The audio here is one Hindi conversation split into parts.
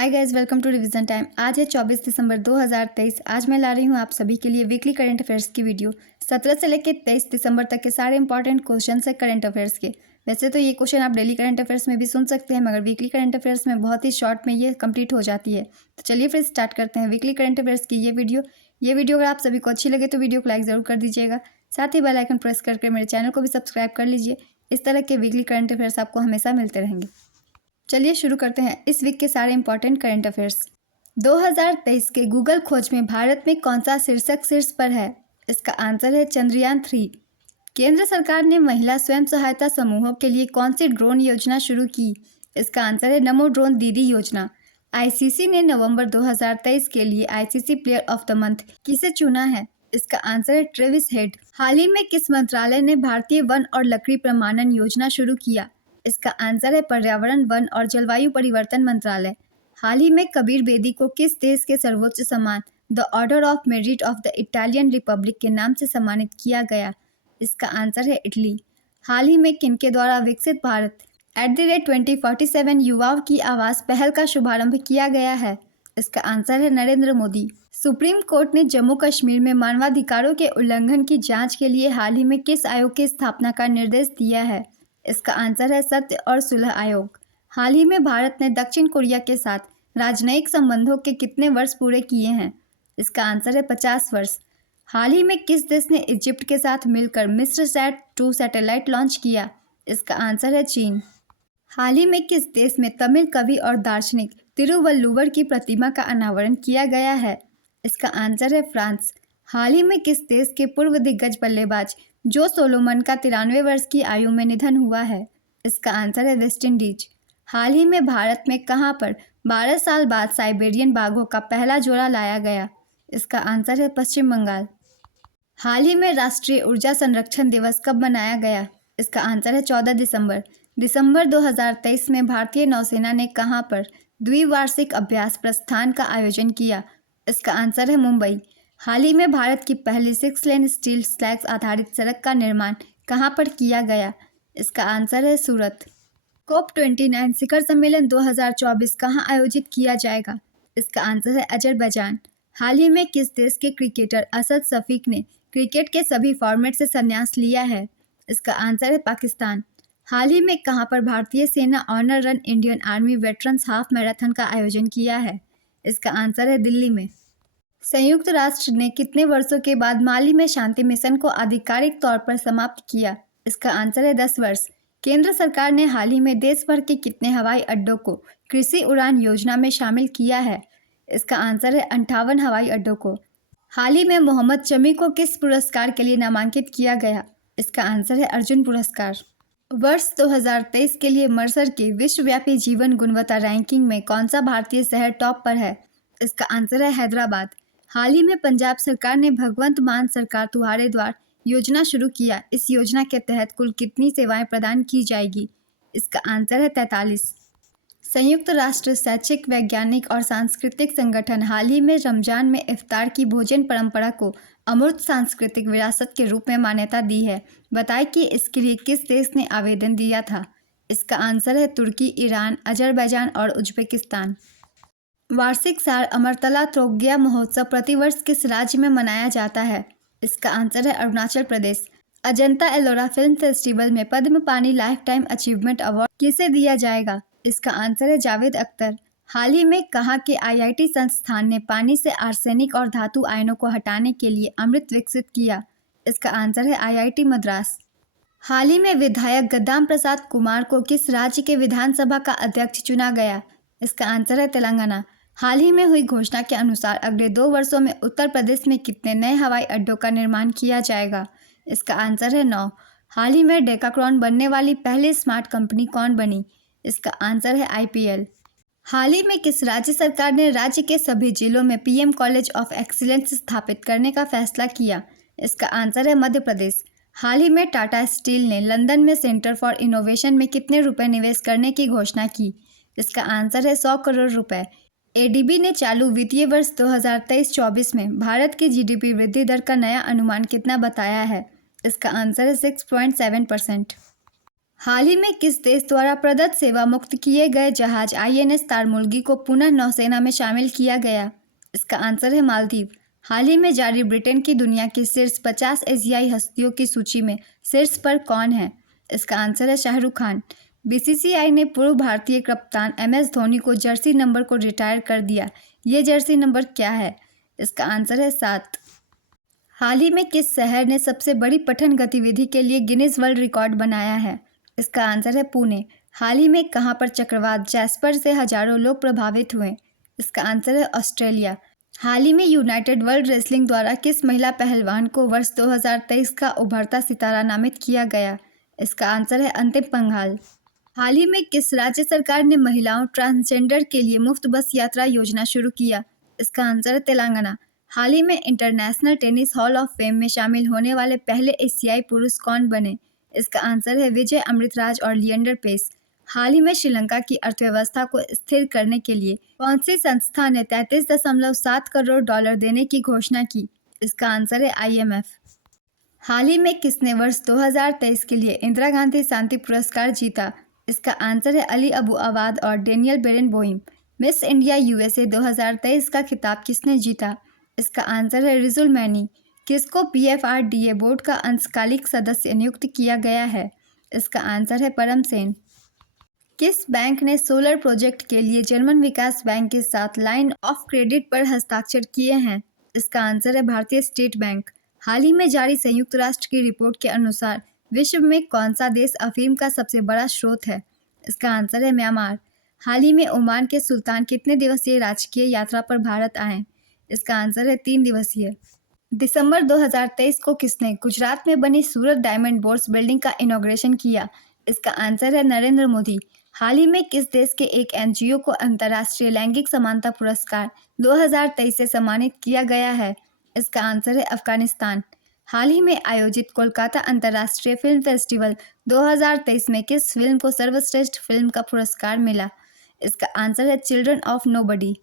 Hi guys, welcome to revision time. आज है 24 दिसंबर 2023। आज मैं ला रही हूँ आप सभी के लिए वीकली करंट अफेयर्स की वीडियो। 17 से लेकर 23 दिसंबर तक के सारे इंपॉर्टेंट क्वेश्चन है करंट अफेयर्स के। वैसे तो ये क्वेश्चन आप डेली करंट अफेयर्स में भी सुन सकते हैं, मगर वीकली करंट अफेयर्स में बहुत ही शॉर्ट में ये कंप्लीट हो जाती है। तो चलिए फिर स्टार्ट करते हैं वीकली करंट अफेयर्स की ये वीडियो अगर आप सभी को अच्छी लगे तो वीडियो को लाइक ज़रूर कर दीजिएगा। साथ ही बेल आइकन प्रेस करके मेरे चैनल को भी सब्सक्राइब कर लीजिए। इस तरह के वीकली करंट अफेयर्स आपको हमेशा मिलते रहेंगे। चलिए शुरू करते हैं इस वीक के सारे इंपॉर्टेंट करंट अफेयर्स। 2023 के गूगल खोज में भारत में कौन सा शीर्षक शीर्ष पर है? इसका आंसर है चंद्रयान 3। केंद्र सरकार ने महिला स्वयं सहायता समूहों के लिए कौन सी ड्रोन योजना शुरू की? इसका आंसर है नमो ड्रोन दीदी योजना। आईसीसी ने नवंबर 2023 के लिए ICC player of the month किसे चुना है? इसका आंसर है ट्रेविस हेड। हाल ही में किस मंत्रालय ने भारतीय वन और लकड़ी प्रमाणन योजना शुरू किया? इसका आंसर है पर्यावरण, वन और जलवायु परिवर्तन मंत्रालय। हाल ही में कबीर बेदी को किस देश के सर्वोच्च सम्मान the order of merit of the Italian Republic के नाम से सम्मानित किया गया? इसका आंसर है इटली। हाल ही में किनके द्वारा विकसित भारत @2047 युवाओं की आवाज़ पहल का शुभारंभ किया गया है? इसका आंसर है नरेंद्र मोदी। सुप्रीम कोर्ट ने जम्मू कश्मीर में मानवाधिकारों के उल्लंघन की जांच के लिए हाल ही में किस आयोग की स्थापना का निर्देश दिया है? इसका आंसर है सत्य और सुलह आयोग। हाल ही में भारत ने दक्षिण कोरिया के साथ राजनयिक संबंधों के कितने वर्ष पूरे किए हैं? इसका आंसर है 50 वर्ष। हाल ही में किस देश ने इजिप्ट के साथ मिलकर मिस्र सैट 2 सैटेलाइट लॉन्च किया? इसका आंसर है चीन। हाल ही में किस देश में तमिल कवि और दार्शनिक तिरुवल्लुवर की प्रतिमा का अनावरण किया गया है? इसका आंसर है फ्रांस। हाल ही में किस देश के पूर्व दिग्गज बल्लेबाज जो सोलोमन का 93 वर्ष की आयु में निधन हुआ है? इसका आंसर है वेस्ट इंडीज। हाल ही में भारत में कहां पर 12 साल बाद साइबेरियन बाघों का पहला जोड़ा लाया गया? इसका आंसर है पश्चिम बंगाल। हाल ही में राष्ट्रीय ऊर्जा संरक्षण दिवस कब मनाया गया? इसका आंसर है 14 दिसंबर। दिसंबर 2023 में भारतीय नौसेना ने कहां पर द्विवार्षिक अभ्यास प्रस्थान का आयोजन किया? इसका आंसर है मुंबई। हाल ही में भारत की पहली 6 लेन स्टील स्लैग्स आधारित सड़क का निर्माण कहां पर किया गया? इसका आंसर है सूरत। COP29 शिखर सम्मेलन 2024 कहां आयोजित किया जाएगा? इसका आंसर है अजरबैजान। हाल ही में किस देश के क्रिकेटर असद शफीक ने क्रिकेट के सभी फॉर्मेट से संन्यास लिया है? इसका आंसर है पाकिस्तान। हाल ही में कहां पर भारतीय सेना honour run Indian Army veterans half marathon का आयोजन किया है? इसका आंसर है दिल्ली में। संयुक्त राष्ट्र ने कितने वर्षों के बाद माली में शांति मिशन को आधिकारिक तौर पर समाप्त किया? इसका आंसर है 10 वर्ष। केंद्र सरकार ने हाल ही में देश भर के कितने हवाई अड्डों को कृषि उड़ान योजना में शामिल किया है? इसका आंसर है 58 हवाई अड्डों को। हाल ही में मोहम्मद शमी को किस पुरस्कार के लिए नामांकित किया गया? इसका आंसर है अर्जुन पुरस्कार। वर्ष 2023 के लिए मर्सर की विश्वव्यापी जीवन गुणवत्ता रैंकिंग में कौन सा भारतीय शहर टॉप पर है? इसका आंसर है हैदराबाद। हाल ही में पंजाब सरकार ने भगवंत मान सरकार तुम्हारे द्वार योजना शुरू किया। इस योजना के तहत कुल कितनी सेवाएं प्रदान की जाएगी? इसका आंसर है 43। संयुक्त राष्ट्र शैक्षिक, वैज्ञानिक और सांस्कृतिक संगठन हाल ही में रमजान में इफ्तार की भोजन परंपरा को अमूर्त सांस्कृतिक विरासत के रूप में मान्यता दी है। बताएं कि इसके लिए किस देश ने आवेदन दिया था? इसका आंसर है तुर्की, ईरान, अजरबैजान और उज्बेकिस्तान। वार्षिक सार अमरतला त्रोग्या महोत्सव प्रतिवर्ष किस राज्य में मनाया जाता है? इसका आंसर है अरुणाचल प्रदेश। अजंता एलोरा फिल्म फेस्टिवल में पद्म पानी लाइफ टाइम अचीवमेंट अवार्ड किसे दिया जाएगा? इसका आंसर है जावेद अख्तर। हाल ही में कहाँ के आईआईटी संस्थान ने पानी से आर्सेनिक और धातु आयनों को हटाने के लिए अमृत विकसित किया? इसका आंसर है आईआईटी मद्रास। हाल ही में विधायक गद्दाम प्रसाद कुमार को किस राज्य के विधानसभा का अध्यक्ष चुना गया? इसका आंसर है तेलंगाना। हाल ही में हुई घोषणा के अनुसार अगले 2 वर्षों में उत्तर प्रदेश में कितने नए हवाई अड्डों का निर्माण किया जाएगा? इसका आंसर है 9। हाल ही में डेकाक्रॉन बनने वाली पहली स्मार्ट कंपनी कौन बनी? इसका आंसर है आईपीएल। हाल ही में किस राज्य सरकार ने राज्य के सभी जिलों में पीएम कॉलेज ऑफ एक्सीलेंस स्थापित करने का फैसला किया? इसका आंसर है मध्य प्रदेश। हाल ही में टाटा स्टील ने लंदन में सेंटर फॉर इनोवेशन में कितने रुपए निवेश करने की घोषणा की? इसका आंसर है 100 करोड़ रुपए। एडीबी ने चालू वित्तीय वर्ष 2023-24 में भारत की जीडीपी वृद्धि दर का नया अनुमान कितना बताया है? इसका आंसर है 6.7%। हाल ही में किस देश द्वारा प्रदत्त सेवा मुक्त किए गए जहाज आईएनएस तारमुर्गी को पुनः नौसेना में शामिल किया गया? इसका आंसर है मालदीव। हाल ही में जारी ब्रिटेन की दुनिया की शीर्ष 50 एशियाई हस्तियों की सूची में शीर्ष पर कौन है? इसका आंसर है शाहरुख खान। बीसीसीआई ने पूर्व भारतीय कप्तान एमएस धोनी को जर्सी नंबर को रिटायर कर दिया। ये जर्सी नंबर क्या है? इसका आंसर है 7। हाल ही में किस शहर ने सबसे बड़ी पठन गतिविधि के लिए गिनीज वर्ल्ड रिकॉर्ड बनाया है? इसका आंसर है पुणे। हाल ही में कहां पर चक्रवात जैस्पर से हजारों लोग प्रभावित हुए? इसका आंसर है ऑस्ट्रेलिया। हाल ही में यूनाइटेड वर्ल्ड रेसलिंग द्वारा किस महिला पहलवान को वर्ष 2023 का उभरता सितारा नामित किया गया? इसका आंसर है अंतिम पंघाल। हाल ही में किस राज्य सरकार ने महिलाओं ट्रांसजेंडर के लिए मुफ्त बस यात्रा योजना शुरू किया? इसका आंसर है तेलंगाना। हाल ही में international tennis hall of fame में शामिल होने वाले पहले एशियाई पुरुष कौन बने? इसका आंसर है विजय अमृतराज और लिएंडर पेस। हाल ही में श्रीलंका की अर्थव्यवस्था को स्थिर करने के लिए कौन सी संस्था ने 33.7 करोड़ डॉलर देने की घोषणा की? इसका आंसर है आईएमएफ। हाल ही में किसने वर्ष 2023 के लिए इंदिरा गांधी शांति पुरस्कार जीता? इसका आंसर है अली अबू अवाद और डेनियल बेरेनबोइम। मिस इंडिया यूएसए 2023 का खिताब किसने जीता? इसका आंसर है रिजुल मैनी। किसको पीएफआरडीए बोर्ड का अंशकालिक सदस्य नियुक्त किया गया है? इसका आंसर है परम सेन। किस बैंक ने सोलर प्रोजेक्ट के लिए जर्मन विकास बैंक के साथ लाइन ऑफ क्रेडिट पर हस्ताक्षर किए हैं? इसका आंसर है भारतीय स्टेट बैंक। हाल ही में जारी संयुक्त राष्ट्र की रिपोर्ट के अनुसार विश्व में कौन सा देश अफीम का सबसे बड़ा स्रोत है? इसका आंसर है म्यांमार। हाल ही में ओमान के सुल्तान कितने दिवसीय राजकीय यात्रा पर भारत आए? इसका आंसर है 3 दिवसीय। दिसंबर 2023 को किसने गुजरात में बनी सूरत डायमंड बोर्स बिल्डिंग का इनॉग्रेशन किया? इसका आंसर है नरेंद्र मोदी। हाल ही में किस देश के एक एनजीओ को अंतर्राष्ट्रीय लैंगिक समानता पुरस्कार 2023 से सम्मानित किया गया है? इसका आंसर है अफगानिस्तान। हाल ही में आयोजित कोलकाता अंतर्राष्ट्रीय फिल्म फेस्टिवल 2023 में किस फिल्म को सर्वश्रेष्ठ फिल्म का पुरस्कार मिला? इसका आंसर है चिल्ड्रन ऑफ नोबडी।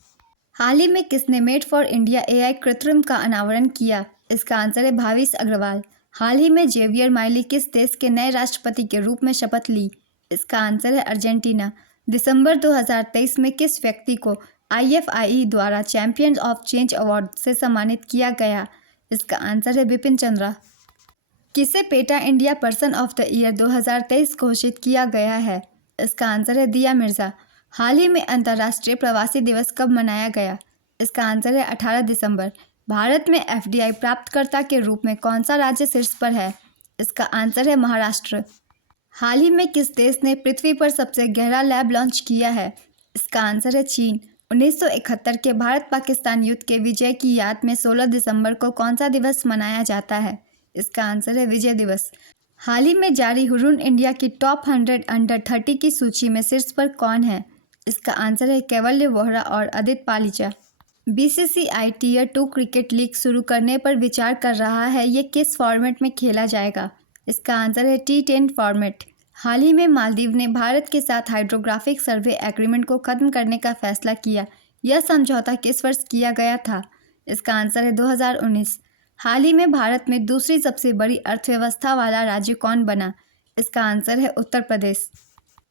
हाल ही में किसने मेड फॉर इंडिया एआई कृत्रिम का अनावरण किया? इसका आंसर है भाविश अग्रवाल। हाल ही में जेवियर माइली किस देश के नए राष्ट्रपति के रूप में शपथ ली? इसका आंसर है अर्जेंटीना। दिसंबर 2023 में किस व्यक्ति को आईएफआई द्वारा चैंपियन ऑफ चेंज अवार्ड से सम्मानित किया गया? इसका आंसर है बिपिन चंद्रा। किसे PETA India person of the year 2023 घोषित किया गया है? इसका आंसर है दिया मिर्जा। हाल ही में अंतर्राष्ट्रीय प्रवासी दिवस कब मनाया गया? इसका आंसर है 18 दिसंबर। भारत में एफडीआई प्राप्तकर्ता के रूप में कौन सा राज्य शीर्ष पर है? इसका आंसर है महाराष्ट्र। हाल ही में किस देश ने पृथ्वी पर सबसे गहरा लैब लॉन्च किया है? इसका आंसर है चीन। 1971 के भारत पाकिस्तान युद्ध के विजय की याद में 16 दिसंबर को कौन सा दिवस मनाया जाता है? इसका आंसर है विजय दिवस। हाल ही में जारी हुरून इंडिया की टॉप 100 अंडर 30 की सूची में शीर्ष पर कौन है? इसका आंसर है कैवल्य वोहरा और Aditya Palija. BCCI tier 2 cricket league शुरू करने पर विचार कर रहा है। ये किस फॉर्मेट में खेला जाएगा? इसका आंसर है T10 फॉर्मेट। हाल ही में मालदीव ने भारत के साथ हाइड्रोग्राफिक सर्वे एग्रीमेंट को खत्म करने का फैसला किया। यह समझौता किस वर्ष किया गया था? इसका आंसर है 2019। हाल ही में भारत में दूसरी सबसे बड़ी अर्थव्यवस्था वाला राज्य कौन बना? इसका आंसर है उत्तर प्रदेश।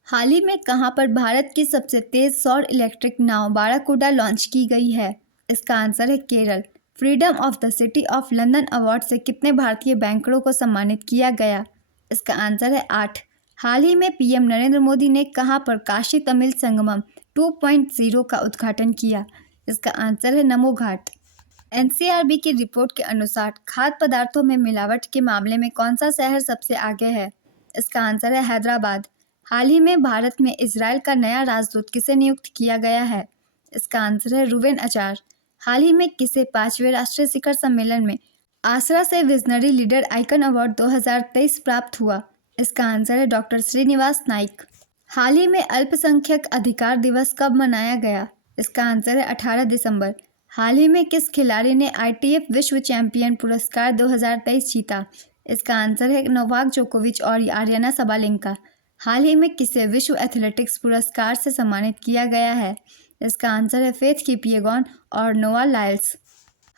हाल ही में कहां पर भारत की सबसे तेज सौर इलेक्ट्रिक नाव बाराकूडा लॉन्च की गई है? इसका आंसर है Kerala. Freedom of the city of London award से कितने भारतीय बैंकरों को सम्मानित किया गया? इसका आंसर है 8। हाल ही में पीएम नरेंद्र मोदी ने कहां पर काशी तमिल संगमम 2.0 का उद्घाटन किया? इसका आंसर है नमो घाट। एनसीआरबी की रिपोर्ट के अनुसार खाद्य पदार्थों में मिलावट के मामले में कौन सा शहर सबसे आगे है? इसका आंसर है हैदराबाद। हाल ही में भारत में इजरायल का नया राजदूत किसे नियुक्त किया गया है? इसका आंसर है रुवेन अचार। हाल ही में किसे 5वें राष्ट्रीय शिखर सम्मेलन में आसरा से विजनरी लीडर आइकन अवार्ड 2023 प्राप्त हुआ? इसका आंसर है डॉक्टर श्रीनिवास नाइक। हाल ही में अल्पसंख्यक अधिकार दिवस कब मनाया गया? इसका आंसर है 18 दिसंबर। हाल ही में किस खिलाड़ी ने आईटीएफ विश्व चैंपियन पुरस्कार 2023 जीता? इसका आंसर है नोवाक जोकोविच और आर्यना सबालेंका। हाल ही में किसे विश्व एथलेटिक्स पुरस्कार से सम्मानित किया गया है? इसका आंसर है फेथ किपिएगॉन और नोआ लाइल्स।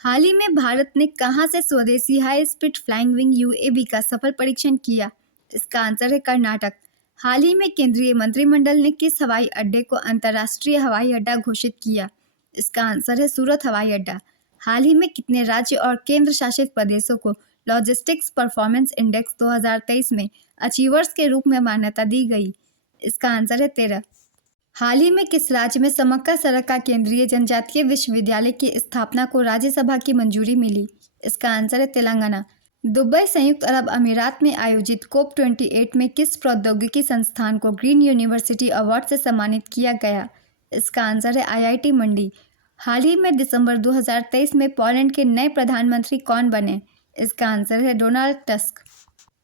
हाल ही में भारत ने कहां से स्वदेशी high speed flying wing UAV का सफल परीक्षण किया? इसका आंसर है कर्नाटक। हाल ही में केंद्रीय मंत्रिमंडल ने किस हवाई अड्डे को अंतर्राष्ट्रीय हवाई अड्डा घोषित किया? इसका आंसर है सूरत हवाई अड्डा। हाल ही में कितने राज्य और केंद्र शासित प्रदेशों को लॉजिस्टिक्स परफॉर्मेंस इंडेक्स 2023 में अचीवर्स के रूप में मान्यता दी गई? इसका आंसर है 13। हाल ही में किस राज्य में समक्का सरक्का केंद्रीय जनजातीय विश्वविद्यालय की स्थापना को राज्यसभा की मंजूरी मिली? इसका आंसर है तेलंगाना। दुबई संयुक्त अरब अमीरात में आयोजित COP28 में किस प्रौद्योगिकी संस्थान को ग्रीन यूनिवर्सिटी अवार्ड से सम्मानित किया गया? इसका आंसर है IIT मंडी। हाल ही में दिसंबर 2023 में पोलैंड के नए प्रधानमंत्री कौन बने? इसका आंसर है डोनाल्ड टस्क।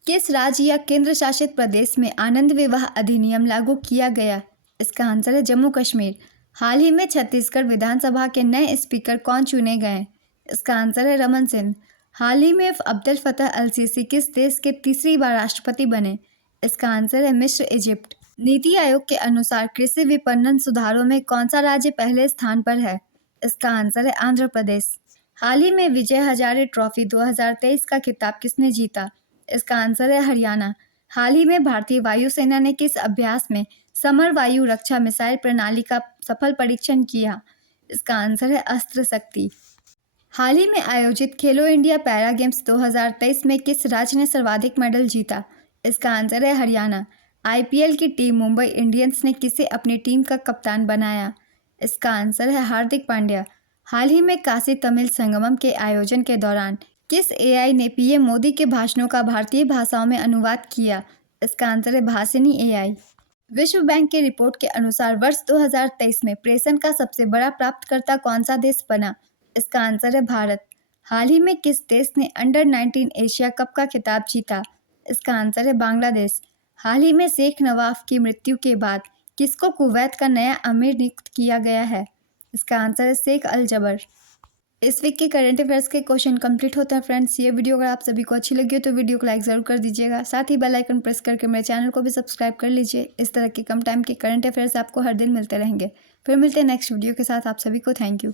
किस राज्य या केंद्र शासित प्रदेश में आनंद विवाह अधिनियम लागू किया गया? इसका आंसर है जम्मू कश्मीर। हाल ही में छत्तीसगढ़ विधानसभा के नए स्पीकर कौन चुने गए? इसका आंसर है रमन सिंह। हाल ही में अब्दुल फतह अल सीसी किस देश के तीसरी बार राष्ट्रपति बने? इसका आंसर है मिस्र, इजिप्ट। नीति आयोग के अनुसार कृषि विपणन सुधारों में कौन सा राज्य पहले स्थान पर है? इसका आंसर है आंध्र प्रदेश। हाल ही में विजय हजारे ट्रॉफी 2023 का खिताब किसने जीता? इसका आंसर है हरियाणा। हाल ही में भारतीय वायुसेना ने किस अभ्यास में समर वायु रक्षा मिसाइल प्रणाली का सफल परीक्षण किया? इसका आंसर है अस्त्र शक्ति। हाल ही में आयोजित खेलो इंडिया पैरा गेम्स 2023 में किस राज्य ने सर्वाधिक मेडल जीता? इसका आंसर है हरियाणा। IPL की टीम मुंबई इंडियंस ने किसे अपनी टीम का कप्तान बनाया? इसका आंसर है हार्दिक पांड्या। हाल ही में काशी तमिल संगमम के आयोजन के दौरान किस AI ने PM मोदी के भाषणों का भारतीय भाषाओं में अनुवाद किया? इसका आंसर है भाषिनी AI। विश्व बैंक की रिपोर्ट के अनुसार वर्ष 2023 में प्रेषण का सबसे बड़ा प्राप्तकर्ता कौन सा देश बना? इसका आंसर है भारत। हाल ही में किस देश ने अंडर-19 एशिया कप का खिताब जीता? इसका आंसर है बांग्लादेश। हाल ही में शेख नवाफ की मृत्यु के बाद किसको कुवैत का नया अमीर नियुक्त किया गया है? इसका आंसर है शेख अल जबर। इस वीक के करंट अफेयर्स के क्वेश्चन कंप्लीट होता है फ्रेंड्स। ये वीडियो अगर आप सभी को अच्छी लगी हो तो वीडियो को लाइक ज़रूर कर दीजिएगा। साथ ही बेल आइकन प्रेस करके मेरे चैनल को भी सब्सक्राइब कर लीजिए। इस तरह के कम टाइम के करंट अफेयर्स आपको हर दिन मिलते रहेंगे। फिर मिलते हैं नेक्स्ट वीडियो के साथ। आप सभी को थैंक यू।